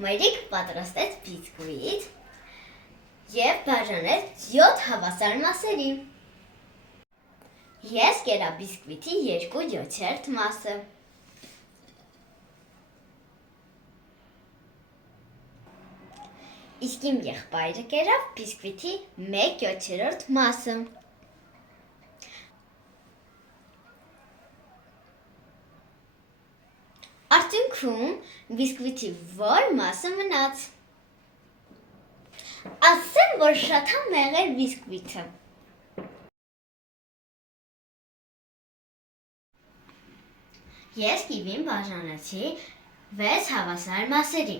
Մայրիկը պատրաստեց բիսկվիտ և բաժանեց 7 հավասար մասերի։ Ես կերա բիսկվիտի 2/7 մասը։ Իսկ իմ եղբայրը կերավ բիսկվիտի 1/7 մասը։ Արդյունքում բիսկվիտի որ մասը մնաց։ Ասեմ, որ շատ համեղ էր բիսկվիթը։ Ես կիվին բաժանեցի 6 հավասար մասերի։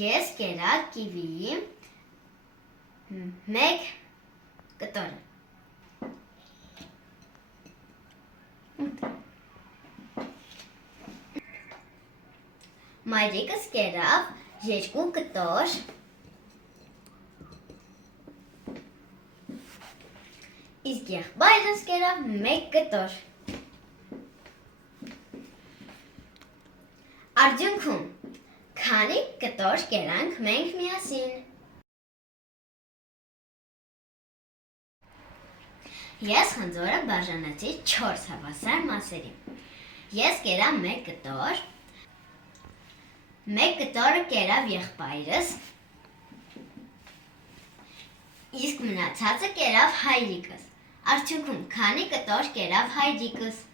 Ես կերա կիվիի 1 կտորը։ Մայրիկս կերավ 2 կտոր, իսկ եղբայրս կերավ 1 կտոր։ Արդյունքում, քանի կտոր կերանք մենք միասին։ Ես խնձորը բաժանեցի 4 հավասար մասերի։ Ես կերա 1 կտոր, 1 կտորը կերավ եղբայրս, իսկ մնացածը կերավ հայրիկս։ Արդյունքում, քանի կտոր կերավ հայրիկս։